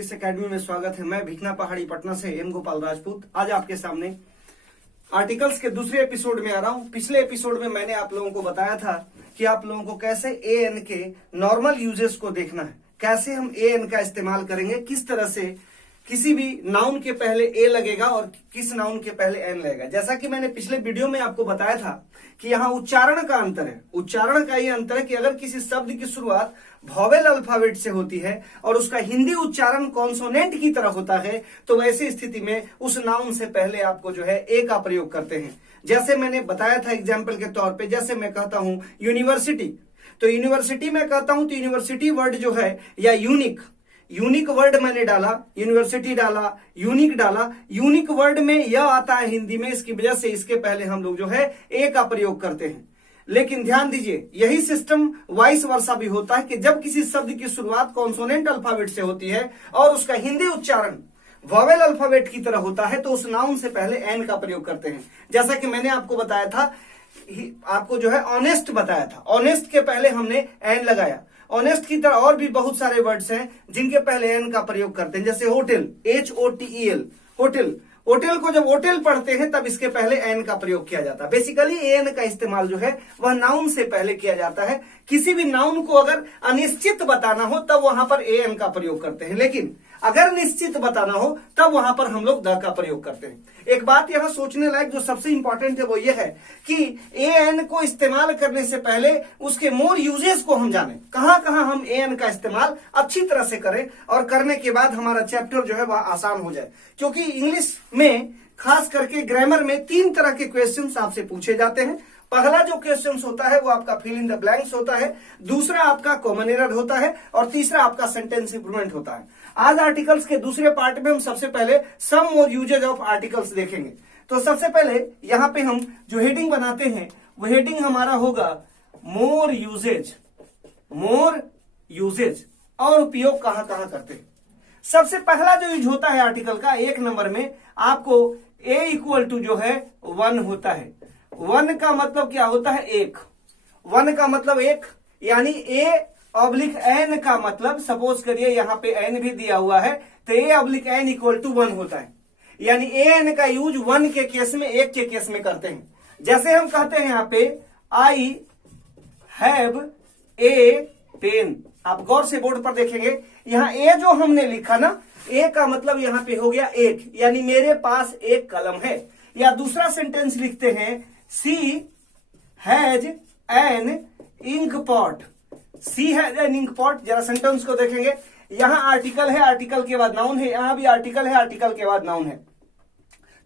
इस एकेडमी में स्वागत है। मैं भिखना पहाड़ी पटना से एम गोपाल राजपूत आज आपके सामने आर्टिकल्स के दूसरे एपिसोड में आ रहा हूं। पिछले एपिसोड में मैंने आप लोगों को बताया था कि आप लोगों को कैसे ए एन के नॉर्मल यूजेस को देखना है, कैसे हम ए एन का इस्तेमाल करेंगे, किस तरह से किसी भी नाउन के पहले ए लगेगा और किस नाउन के पहले एन लगेगा। जैसा कि मैंने पिछले वीडियो में आपको बताया था कि यहाँ उच्चारण का अंतर है। उच्चारण का ये अंतर है कि अगर किसी शब्द की शुरुआत वॉवेल अल्फाबेट से होती है और उसका हिंदी उच्चारण कॉन्सोनेंट की तरह होता है तो वैसी स्थिति में उस नाउन से पहले आपको जो है ए का प्रयोग करते हैं। जैसे मैंने बताया था एग्जाम्पल के तौर पे, जैसे मैं कहता हूं यूनिवर्सिटी, तो यूनिवर्सिटी में कहता हूं तो यूनिवर्सिटी वर्ड जो है या यूनिक वर्ड मैंने डाला, यूनिवर्सिटी डाला, यूनिक डाला। यूनिक वर्ड में यह आता है हिंदी में, इसकी वजह से इसके पहले हम लोग जो है ए का प्रयोग करते हैं। लेकिन ध्यान दीजिए, यही सिस्टम वाइस वर्सा भी होता है कि जब किसी शब्द की शुरुआत कॉन्सोनेंट अल्फाबेट से होती है और उसका हिंदी उच्चारण वॉवेल अल्फाबेट की तरह होता है तो उस नाउन से पहले एन का प्रयोग करते हैं। जैसा कि मैंने आपको बताया था, आपको जो है ऑनेस्ट बताया था, ऑनेस्ट के पहले हमने एन लगाया। ऑनेस्ट की तरह और भी बहुत सारे वर्ड्स हैं जिनके पहले एन का प्रयोग करते हैं, जैसे होटल, HOTEL, होटल। होटल को जब होटल पढ़ते हैं तब इसके पहले एन का प्रयोग किया जाता है। बेसिकली एन का इस्तेमाल जो है वह नाउन से पहले किया जाता है। किसी भी नाउन को अगर अनिश्चित बताना हो तब वहां पर एन का प्रयोग करते हैं, लेकिन अगर निश्चित बताना हो तब वहां पर हम लोग द का प्रयोग करते हैं। एक बात यहां सोचने लायक जो सबसे इंपॉर्टेंट है वो ये है कि ए एन को इस्तेमाल करने से पहले उसके मोर यूजेस को हम जाने, कहां कहां हम ए एन का इस्तेमाल अच्छी तरह से करें और करने के बाद हमारा चैप्टर जो है वह आसान हो जाए। क्योंकि इंग्लिश में खास करके ग्रामर में 3 तरह के क्वेश्चंस आपसे पूछे जाते हैं। पहला जो क्वेश्चंस होता है वो आपका फिल इन द ब्लैंक्स होता है, दूसरा आपका कॉमन एरर होता है और तीसरा आपका सेंटेंस इंप्रूवमेंट होता है। आज आर्टिकल्स के दूसरे पार्ट में हम सबसे पहले सम मोर यूजेज ऑफ आर्टिकल्स देखेंगे। तो सबसे पहले यहां पे हम जो हेडिंग बनाते हैं वो हेडिंग हमारा होगा मोर यूजेज और उपयोग कहां कहां करते हैं। सबसे पहला जो यूज होता है आर्टिकल का 1 नंबर में, आपको ए इक्वल टू जो है 1 होता है। 1 का मतलब क्या होता है? 1। 1 का मतलब 1, यानी ए ऑब्लिक एन का मतलब, सपोज करिए यहां पे एन भी दिया हुआ है तो A oblique N equal to 1 होता है। यानी ए एन का यूज 1 के केस में, 1 के केस में करते हैं। जैसे हम कहते हैं यहां पे आई हैव ए पेन, आप गौर से बोर्ड पर देखेंगे यहां ए जो हमने लिखा ना, ए का मतलब यहां पे हो गया 1, यानी मेरे पास एक कलम है। या दूसरा सेंटेंस लिखते हैं she has an ink pot, she has an ink pot. जरा सेंटेंस को देखेंगे, यहां आर्टिकल है, आर्टिकल के बाद नाउन है, यहां भी आर्टिकल है, आर्टिकल के बाद नाउन है।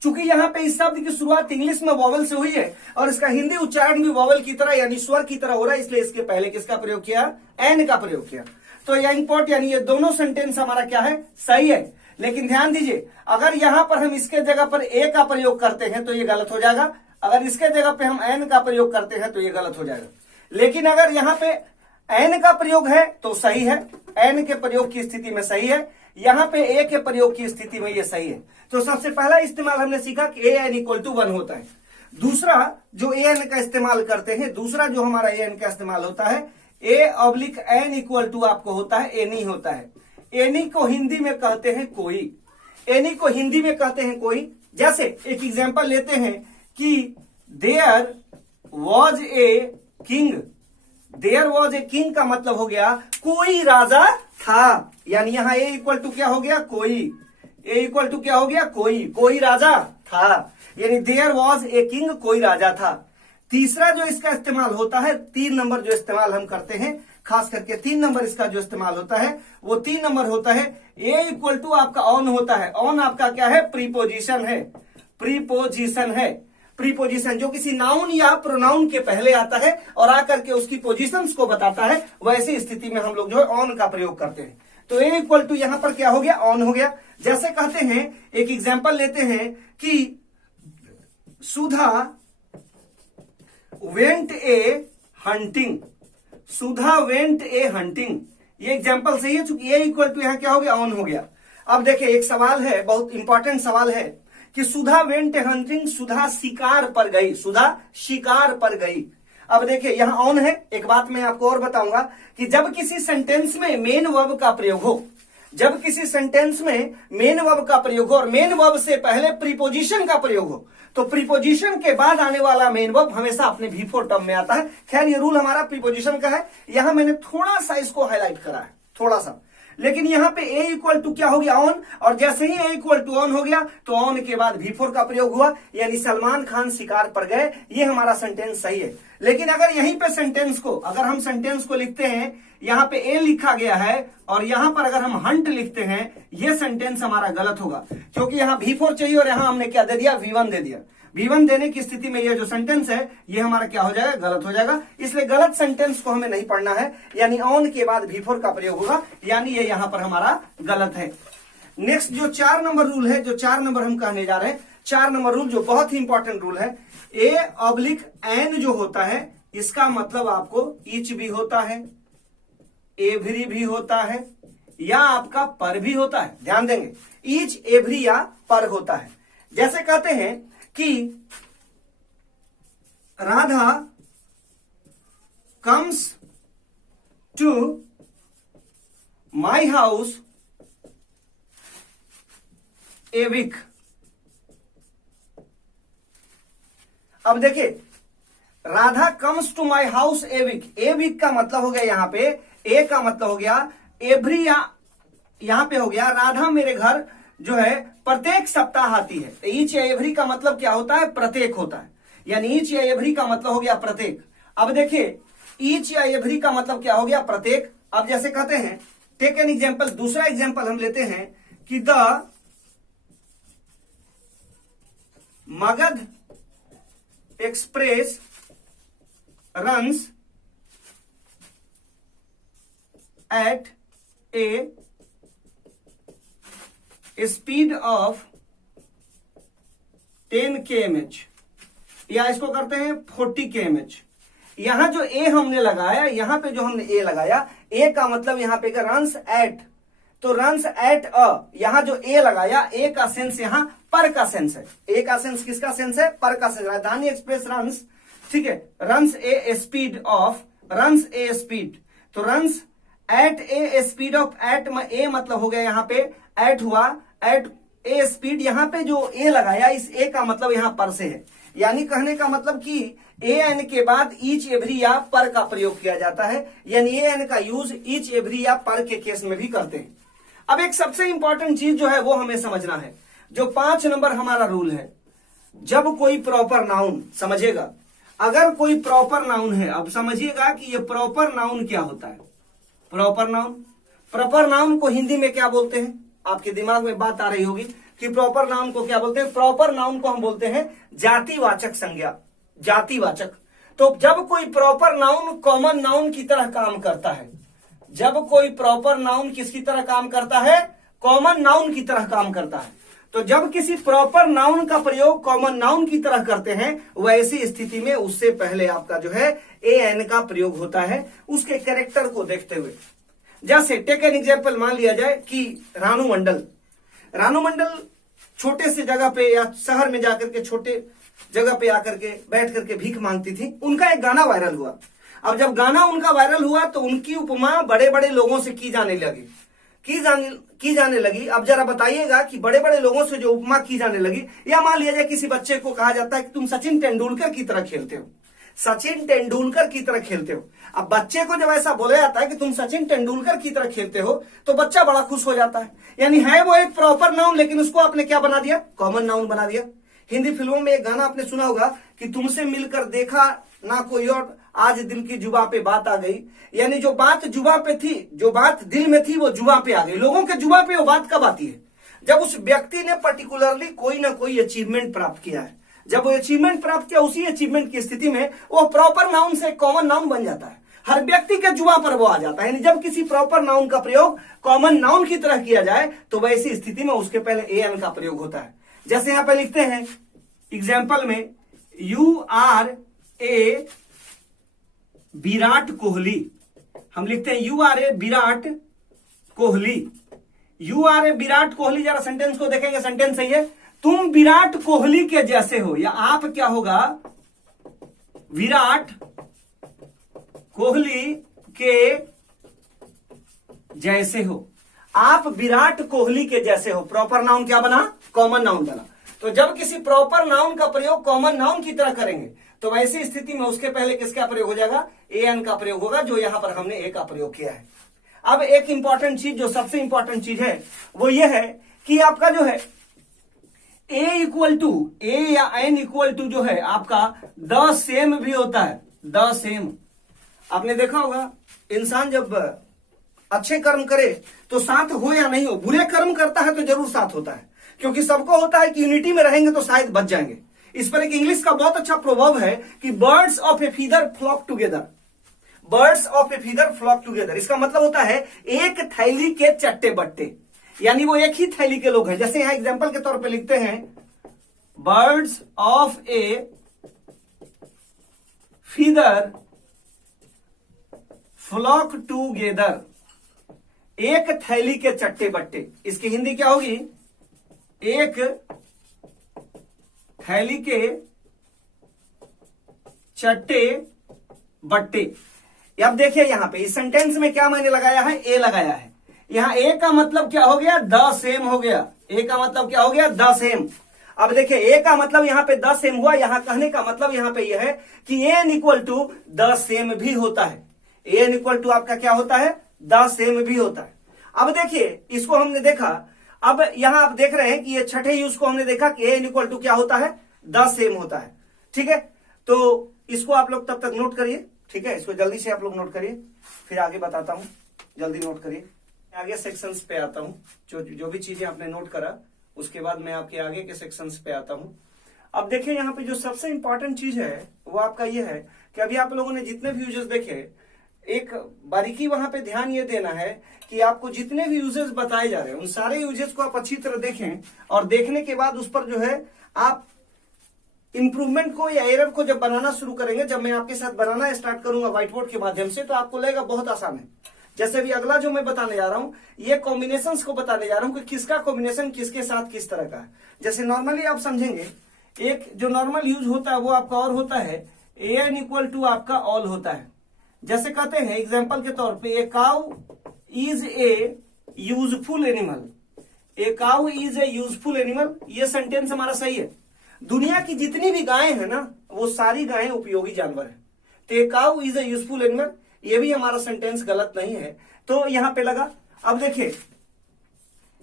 चूंकि यहां पे इस शब्द की शुरुआत इंग्लिश में वॉवेल से हुई है और इसका हिंदी उच्चारण भी वॉवेल की तरह यानी स्वर की तरह हो रहा है, इसलिए इसके पहले किसका प्रयोग किया? एन का प्रयोग किया। तो यह इंपॉर्ट यानी ये दोनों सेंटेंस हमारा क्या है? सही है। लेकिन ध्यान दीजिए, अगर यहां पर हम इसके जगह पर ए का प्रयोग करते हैं तो ये गलत हो जाएगा, अगर इसके जगह पे हम एन का प्रयोग करते हैं तो ये गलत हो जाएगा। लेकिन अगर यहां पे एन का प्रयोग है तो सही है, एन के प्रयोग की स्थिति में सही है, यहां पे ए के प्रयोग की स्थिति में ये सही है। तो सबसे पहला इस्तेमाल हमने सीखा कि ए एन इक्वल टू 1 होता है। दूसरा जो ए एन का इस्तेमाल करते हैं, दूसरा जो हमारा ए एन का इस्तेमाल होता है, A oblique N equal to आपको होता है एनी होता है। एनी को हिंदी में कहते हैं कोई, एनी को हिंदी में कहते हैं कोई। जैसे एक एग्जांपल लेते हैं कि there was a king, there was a king का मतलब हो गया कोई राजा था, यानी यहां ए इक्वल टू क्या हो गया? कोई। ए इक्वल टू क्या हो गया? कोई राजा था, यानी देयर वॉज ए किंग, कोई राजा था। तीसरा जो इसका इस्तेमाल होता है, 3 नंबर जो इस्तेमाल हम करते हैं, खास करके 3 नंबर इसका जो इस्तेमाल होता है वो 3 नंबर होता है ए इक्वल टू आपका ऑन होता है। ऑन आपका क्या है? प्रीपोजिशन है, प्रीपोजिशन है। प्रीपोजिशन जो किसी नाउन या प्रोनाउन के पहले आता है और आकर के उसकी पोजीशंस को बताता है, वैसी स्थिति में हम लोग जो है ऑन का प्रयोग करते हैं। तो ए इक्वल टू यहां पर क्या हो गया? ऑन हो गया। जैसे कहते हैं, एक एग्जांपल लेते हैं कि सुधा वेंट ए हंटिंग, सुधा वेंट ए हंटिंग, ये एग्जांपल सही है चूंकि ए इक्वल टू यहां क्या हो गया? ऑन हो गया। अब देखिए एक सवाल है, बहुत इंपॉर्टेंट सवाल है कि सुधा वेंट ए हंटिंग, सुधा शिकार पर गई, सुधा शिकार पर गई। अब देखिए यहां ऑन है। एक बात मैं आपको और बताऊंगा कि जब किसी सेंटेंस में मेन वर्ब का प्रयोग हो, जब किसी सेंटेंस में मेन वर्ब का प्रयोग हो और मेन वर्ब से पहले प्रीपोजिशन का प्रयोग हो तो प्रीपोजिशन के बाद आने वाला मेन वर्ब हमेशा अपने V4 टर्म में आता है। खैर ये रूल हमारा प्रीपोजिशन का है, यहां मैंने थोड़ा सा इसको हाईलाइट करा है, थोड़ा सा। लेकिन यहां पे A इक्वल टू क्या हो गया, ऑन, और जैसे ही A इक्वल टू ऑन हो गया तो ऑन के बाद V4 का प्रयोग हुआ, यानी सलमान खान शिकार पर गए। ये हमारा सेंटेंस सही है। लेकिन अगर यहीं पे सेंटेंस को, अगर हम सेंटेंस को लिखते हैं, यहां पे A लिखा गया है और यहां पर अगर हम हंट लिखते हैं, ये सेंटेंस हमारा गलत होगा, क्योंकि यहां V4 चाहिए और यहां हमने क्या दे दिया, V1 दे दिया। V1 देने की स्थिति में ये जो सेंटेंस है ये हमारा क्या हो जाएगा, गलत हो जाएगा। इसलिए गलत सेंटेंस को हमें नहीं पढ़ना है, यानी ऑन के बाद V4 का प्रयोग होगा, यानी ये यहां पर हमारा गलत है। नेक्स्ट जो 4 नंबर रूल है, जो 4 नंबर हम कहने जा रहे हैं, 4 नंबर रूल जो बहुत ही इंपॉर्टेंट रूल है, A/N जो होता है इसका मतलब आपको ईच भी होता है, एवरी भी होता है, या आपका पर भी होता है। ध्यान देंगे, ईच, एवरी या पर होता है। जैसे कहते हैं कि Radha comes to my house a week. अब देखिए, Radha comes to my house a week, a week का मतलब हो गया यहां पे, ए का मतलब हो गया एवरी, या यहां पे हो गया राधा मेरे घर जो है प्रत्येक सप्ताह आती है। ईच या एवरी का मतलब क्या होता है, प्रत्येक होता है, यानी ईच या एवरी का मतलब हो गया प्रत्येक। अब देखिए, ईच या एवरी का मतलब क्या हो गया, प्रत्येक। अब जैसे कहते हैं, टेक एन एग्जांपल, दूसरा एग्जांपल हम लेते हैं कि the Magadh express runs at a speed of 10 kmh, या इसको करते हैं 40 kmh। यहां जो ए हमने लगाया, यहां पे जो हमने ए लगाया, ए का मतलब यहां पे रन्स एट, तो रन्स एट अ, यहां जो ए लगाया, ए का सेंस यहां पर का सेंस है। ए का सेंस किसका सेंस है, पर का सेंस। राजधानी एक्सप्रेस रन्स, ठीक है, runs a speed of, runs a speed, तो runs at a speed of, at a मतलब हो गया यहां पे एट हुआ, एट ए स्पीड, यहां पे जो ए लगाया, इस ए का मतलब यहां पर से है, यानी कहने का मतलब कि ए एन के बाद ईच एवरी या पर का प्रयोग किया जाता है, यानी ए एन का यूज ईच एवरी या पर के केस में भी करते हैं। अब एक सबसे इंपॉर्टेंट चीज जो है वो हमें समझना है, जो 5 नंबर हमारा रूल है, जब कोई प्रॉपर नाउन, समझिएगा, अगर कोई प्रॉपर नाउन है, अब समझिएगा कि ये प्रॉपर नाउन क्या होता है। प्रॉपर नाउन, प्रॉपर नाउन को हिंदी में क्या बोलते हैं, आपके दिमाग में बात आ रही होगी कि प्रॉपर नाउन को क्या बोलते हैं। प्रॉपर नाउन को हम बोलते हैं जातिवाचक संज्ञा, जातिवाचक। तो जब कोई प्रॉपर नाउन कॉमन नाउन की तरह काम करता है, जब कोई प्रॉपर नाउन किसकी तरह काम करता है, कॉमन नाउन की तरह काम करता है, तो जब किसी प्रॉपर नाउन का प्रयोग कॉमन नाउन की तरह करते हैं, वैसी स्थिति में उससे पहले आपका जो है ए एन का प्रयोग होता है, उसके कैरेक्टर को देखते हुए। जैसे टेक एन एग्जांपल, मान लिया जाए कि रानू मंडल, रानू मंडल छोटे से जगह पे या शहर में जाकर के छोटे जगह पे आकर के बैठ करके भीख मांगती थी। उनका एक गाना वायरल हुआ। अब जब गाना उनका वायरल हुआ तो उनकी उपमा बड़े बड़े लोगों से की जाने लगी, की जाने लगी। अब जरा बताइएगा कि बड़े बड़े लोगों से जो उपमा की जाने लगी, या मान लिया जाए किसी बच्चे को कहा जाता है कि तुम सचिन तेंदुलकर की तरह खेलते हो, सचिन तेंदुलकर की तरह खेलते हो। अब बच्चे को जब ऐसा बोला जाता है कि तुम सचिन तेंदुलकर की तरह खेलते हो, तो बच्चा बड़ा खुश हो जाता है। यानी है वो एक प्रॉपर नाउन, लेकिन उसको आपने क्या बना दिया, कॉमन नाउन बना दिया। हिंदी फिल्मों में एक गाना आपने सुना होगा कि तुमसे मिलकर देखा ना कोई और, आज दिल की जुबां पे बात आ गई। यानी जो बात जुबां पे थी, जो बात दिल में थी, वो जुबां पे आ गई। लोगों के जुबां पे वो बात कब आती है, जब उस व्यक्ति ने पर्टिकुलरली कोई ना कोई अचीवमेंट प्राप्त किया है। जब वो अचीवमेंट प्राप्त किया, उसी अचीवमेंट की स्थिति में वो प्रॉपर नाउन से कॉमन नाउन बन जाता है, हर व्यक्ति के जुबां पर वो आ जाता है। यानी जब किसी प्रॉपर नाउन का प्रयोग कॉमन नाउन की तरह किया जाए, तो वैसी स्थिति में उसके पहले ए एन का प्रयोग होता है। जैसे यहां पे लिखते हैं एग्जाम्पल में, you are a Virat Kohli, हम लिखते हैं you are a Virat Kohli, you are a Virat Kohli. जरा सेंटेंस को देखेंगे, सेंटेंस सही है, तुम विराट कोहली के जैसे हो, या आप क्या होगा, विराट कोहली के जैसे हो। आप विराट कोहली के जैसे हो। प्रॉपर नाउन क्या बना? कॉमन नाउन बना। तो जब किसी प्रॉपर नाउन का प्रयोग कॉमन नाउन की तरह करेंगे तो वैसी स्थिति में उसके पहले किसका प्रयोग हो जाएगा? एन का प्रयोग होगा, जो यहां पर हमने ए का प्रयोग किया है। अब एक इंपॉर्टेंट चीज, जो सबसे इंपॉर्टेंट चीज है वो ये है कि आपका जो है ए इक्वल टू ए या एन इक्वल टू जो है आपका द सेम भी होता है। द सेम आपने देखा होगा, इंसान जब अच्छे कर्म करे तो साथ हो या नहीं हो, बुरे कर्म करता है तो जरूर साथ होता है, क्योंकि सबको होता है कि यूनिटी में रहेंगे तो शायद बच जाएंगे। इस पर एक इंग्लिश का बहुत अच्छा प्रोवर्ब है कि birds of a feather flock together. Birds of a feather flock together, इसका मतलब होता है एक थैली के चट्टे बट्टे, यानी वो एक ही थैली के लोग हैं। जैसे यहां एग्जांपल के तौर पे लिखते हैं birds of a feather flock together, एक थैली के चट्टे बट्टे। इसकी हिंदी क्या होगी? एक थैली के चट्टे बट्टे। अब देखिए यहां पे इस सेंटेंस में क्या मैंने लगाया है? ए लगाया है। यहां ए का मतलब क्या हो गया? द सेम हो गया। ए का मतलब क्या हो गया? The same. अब देखिए ए का मतलब यहां पे द सेम हुआ, यहां कहने का मतलब यहां पे यह है कि N equal to the same भी होता है। एन इक्वल टू आपका क्या होता है? द सेम भी होता है। अब देखिए इसको हमने देखा, अब यहां आप देख रहे हैं कि ये छठे यूज को हमने देखा कि एन इक्वल टू क्या होता है? द सेम होता है। ठीक है, तो इसको आप लोग तब तक नोट करिए। ठीक है, इसको जल्दी से आप लोग नोट करिए, फिर आगे बताता हूं। जल्दी नोट करिए, आगे सेक्शंस पे आता हूं। जो भी चीजें आपने नोट करा उसके बाद मैं आपके आगे के सेक्शंस पे आता हूं। अब देखिए यहाँ पे जो सबसे इंपॉर्टेंट चीज है वो आपका ये है कि अभी आप लोगों ने जितने भी यूजेस देखे, एक बारीकी वहां पे ध्यान ये देना है कि आपको जितने भी यूजेस बताए जा रहे हैं उन सारे यूजेस को आप अच्छी तरह देखें, और देखने के बाद उस पर जो है आप इंप्रूवमेंट को या एरर को जब बनाना शुरू करेंगे, जब मैं आपके साथ बनाना स्टार्ट करूंगा व्हाइट बोर्ड के माध्यम से, तो आपको लगेगा बहुत आसान है। जैसे भी अगला जो मैं बताने जा रहा हूं, ये कॉम्बिनेशंस को बताने जा रहा हूं कि किसका कॉम्बिनेशन किसके साथ किस तरह का है। जैसे नॉर्मली आप समझेंगे, एक जो नॉर्मल यूज होता है वो आपका और होता है एन इक्वल टू आपका ऑल होता है। जैसे कहते हैं एग्जाम्पल के तौर पे, a cow is a useful animal. A cow is a useful animal, ये सेंटेंस हमारा सही है। दुनिया की जितनी भी गायें हैं ना, वो सारी गायें उपयोगी जानवर है। तो a cow is a useful animal, ये भी हमारा सेंटेंस गलत नहीं है, तो यहां पे लगा। अब देखिए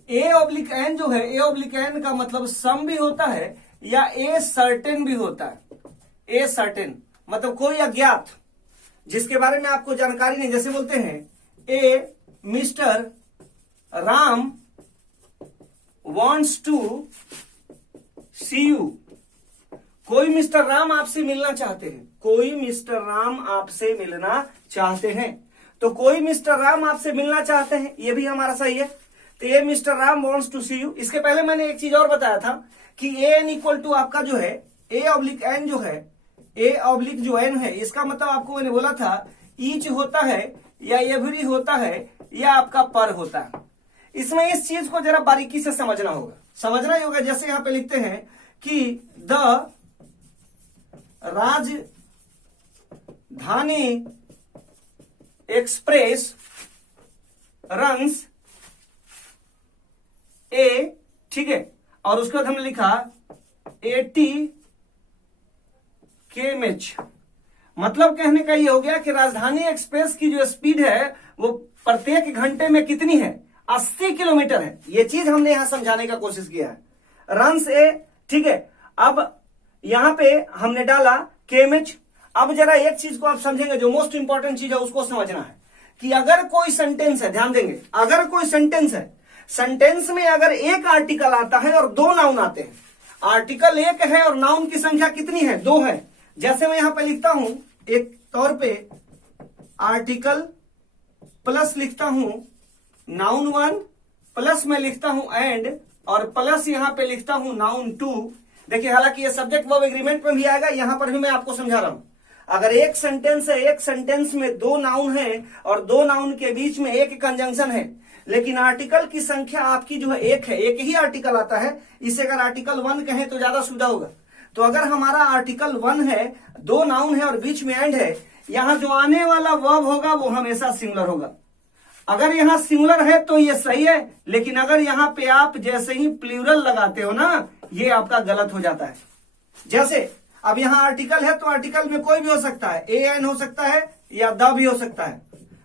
ए ऑब्लिक एन जो है, ए ऑब्लिक एन का मतलब सम भी होता है या ए सर्टेन भी होता है। ए सर्टेन मतलब कोई अज्ञात जिसके बारे में आपको जानकारी नहीं। जैसे बोलते हैं a mister Ram wants to see you. कोई मिस्टर राम आपसे मिलना चाहते हैं, कोई मिस्टर राम आपसे मिलना चाहते हैं। तो कोई मिस्टर राम आपसे मिलना चाहते हैं, ये भी हमारा सही है। तो a mister Ram wants to see you. इसके पहले मैंने एक चीज और बताया था कि ए एन इक्वल टू आपका जो है ए ऑब्लिक एन जो है, ए ऑब्लिक जो एन है, इसका मतलब आपको मैंने बोला था ईच होता है या एवरी होता है या आपका पर होता है। इसमें इस चीज को जरा बारीकी से समझना होगा, समझना ही होगा। जैसे यहां पे लिखते हैं कि द राजधानी एक्सप्रेस रन्स ए, ठीक है, और उसके बाद हमने लिखा 80 km। मतलब कहने का ये हो गया कि राजधानी एक्सप्रेस की जो स्पीड है वो प्रत्येक घंटे में कितनी है? 80 किलोमीटर है। ये चीज हमने यहां समझाने का कोशिश किया है। रन्स ए, ठीक है। अब यहां पे हमने डाला केएमएच। अब जरा एक चीज को आप समझेंगे, जो मोस्ट इंपॉर्टेंट चीज है उसको समझना है कि अगर कोई सेंटेंस है, ध्यान देंगे, अगर कोई सेंटेंस है, सेंटेंस में अगर एक आर्टिकल आता है और दो नाउन आते हैं, आर्टिकल एक है और नाउन की संख्या कितनी है? दो है। जैसे मैं यहां पे लिखता हूं एक तौर पे आर्टिकल प्लस लिखता हूं नाउन वन, प्लस मैं लिखता हूं एंड, और प्लस यहां पे लिखता हूं नाउन टू। देखिए हालांकि ये सब्जेक्ट वर्ब एग्रीमेंट में भी आएगा, यहां पर भी मैं आपको समझा रहा हूं। अगर एक सेंटेंस है, एक सेंटेंस में दो नाउन है और दो नाउन के बीच में एक कंजंक्शन है, लेकिन आर्टिकल की संख्या आपकी जो है एक है, एक ही आर्टिकल आता है, इसे अगर आर्टिकल वन कहें तो ज्यादा सुविधा होगा। तो अगर हमारा आर्टिकल वन है, दो नाउन है और बीच में एंड है, यहां जो आने वाला वर्ब होगा वो हमेशा सिंगुलर होगा। अगर यहां सिंगुलर है तो ये सही है, लेकिन अगर यहां पे आप जैसे ही प्लूरल लगाते हो ना, ये आपका गलत हो जाता है। जैसे अब यहां आर्टिकल है तो आर्टिकल में कोई भी हो सकता है, ए एन हो सकता है या द भी हो सकता है।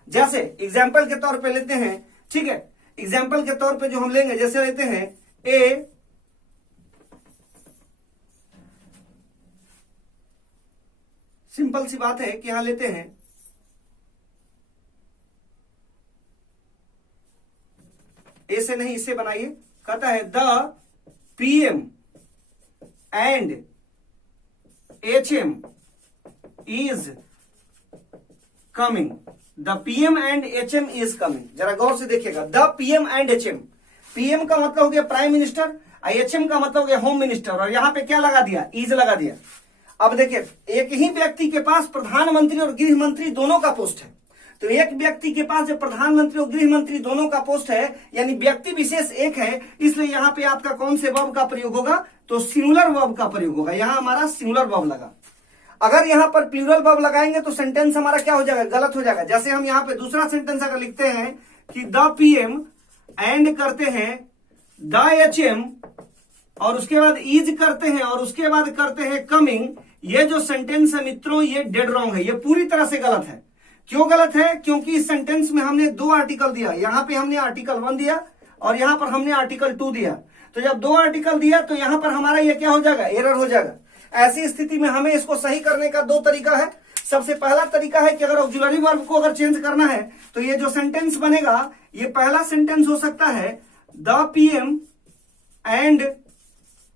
जैसे एग्जाम्पल के तौर पे लेते हैं, ठीक है, एग्जाम्पल के तौर पे जो हम लेंगे, जैसे लेते हैं ए सिंपल सी बात है कि यहां लेते हैं ए से नहीं, इससे बनाइए। कहता है the PM and HM is coming. The PM and HM is coming. जरा गौर से देखिएगा, the PM and HM, PM का मतलब हो गया प्राइम मिनिस्टर, एचएम का मतलब हो गया होम मिनिस्टर, और यहां पे क्या लगा दिया, इज लगा दिया। अब देखिए, एक ही व्यक्ति के पास प्रधानमंत्री और गृह मंत्री दोनों का पोस्ट है, तो एक व्यक्ति के पास जब प्रधानमंत्री और गृह मंत्री दोनों का पोस्ट है, यानी व्यक्ति विशेष एक है, इसलिए यहां पे आपका कौन से वर्ब का प्रयोग होगा, तो सिंगुलर वर्ब का प्रयोग होगा। यहां हमारा सिंगुलर वर्ब लगा। अगर यहां पर प्लूरल वर्ब लगाएंगे तो सेंटेंस हमारा क्या हो जाएगा, गलत हो जाएगा। जैसे हम यहां पे दूसरा सेंटेंस अगर लिखते हैं कि द पीएम एंड करते हैं द एचएम और उसके बाद इज करते हैं और उसके बाद करते हैं कमिंग, ये जो सेंटेंस है मित्रों, ये डेड रॉन्ग है, ये पूरी तरह से गलत है। क्यों गलत है, क्योंकि इस सेंटेंस में हमने दो आर्टिकल दिया, यहां पे हमने आर्टिकल 1 दिया और यहां पर हमने आर्टिकल 2 दिया। तो जब दो आर्टिकल दिया तो यहां पर हमारा ये क्या हो जाएगा, एरर हो जाएगा। ऐसी स्थिति में हमें इसको सही करने का दो तरीका है। सबसे पहला तरीका है कि अगर ऑक्सिलरी वर्ब को अगर चेंज करना है तो ये जो सेंटेंस बनेगा, ये पहला सेंटेंस हो सकता है the PM and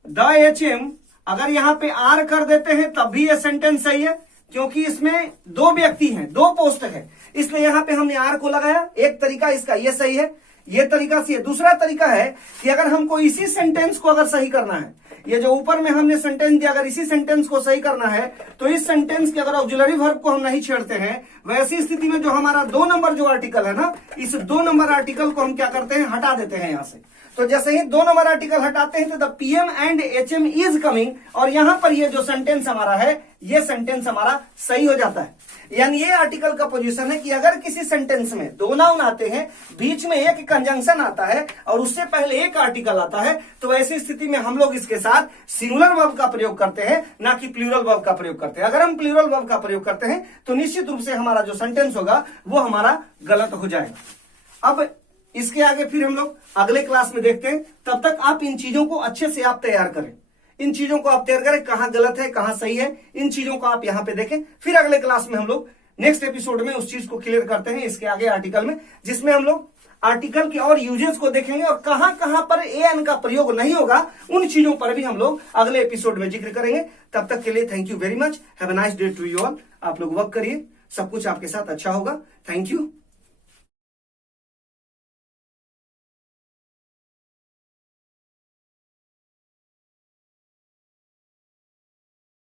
the HM. अगर यहां पे आर कर देते हैं तब भी ये सेंटेंस सही है, क्योंकि इसमें दो व्यक्ति हैं, दो पोस्ट है, इसलिए यहां पे हमने आर को लगाया। एक तरीका इसका ये सही है, ये तरीका सही है। दूसरा तरीका है कि अगर हमको इसी सेंटेंस को अगर सही करना है, ये जो ऊपर में हमने सेंटेंस दिया, अगर इसी सेंटेंस को सही करना है तो इस सेंटेंस के अगर ऑक्सिलरी वर्ब को हम नहीं छेड़ते हैं, वैसी स्थिति में जो हमारा 2 नंबर जो आर्टिकल है ना, इस 2 नंबर आर्टिकल को हम क्या करते हैं, हटा देते हैं यहां से। तो जैसे ही 2 नंबर आर्टिकल हटाते हैं तो the PM and HM is coming, और यहां पर ये जो सेंटेंस हमारा है, ये सेंटेंस हमारा सही हो जाता है। यानी ये आर्टिकल का पोजीशन है कि अगर किसी सेंटेंस में 2 नाउन आते हैं, बीच में एक कंजंक्शन आता है और उससे पहले एक आर्टिकल आता है, तो ऐसी स्थिति में हम लोग इसके साथ सिंगुलर वर्ब का प्रयोग करते हैं, ना कि प्लूरल वर्ब का प्रयोग करते हैं। अगर हम प्लूरल वर्ब का प्रयोग करते हैं तो निश्चित रूप से हमारा जो सेंटेंस होगा वो हमारा गलत हो जाएगा। अब इसके आगे फिर हम लोग अगले क्लास में देखते हैं। तब तक आप इन चीजों को अच्छे से आप तैयार करें, इन चीजों को आप तैयार करें, कहां गलत है कहां सही है, इन चीजों को आप यहां पे देखें। फिर अगले क्लास में हम लोग नेक्स्ट एपिसोड में उस चीज को क्लियर करते हैं, इसके आगे आर्टिकल में, जिसमें हम लोग आर्टिकल के और यूजेस को देखेंगे और कहां कहां पर एन का प्रयोग नहीं होगा, उन चीजों पर भी हम लोग अगले एपिसोड में जिक्र करेंगे। तब तक के लिए thank you very much, have a nice day to you all. आप लोग वर्क करिए, सब कुछ आपके साथ अच्छा होगा। Thank you.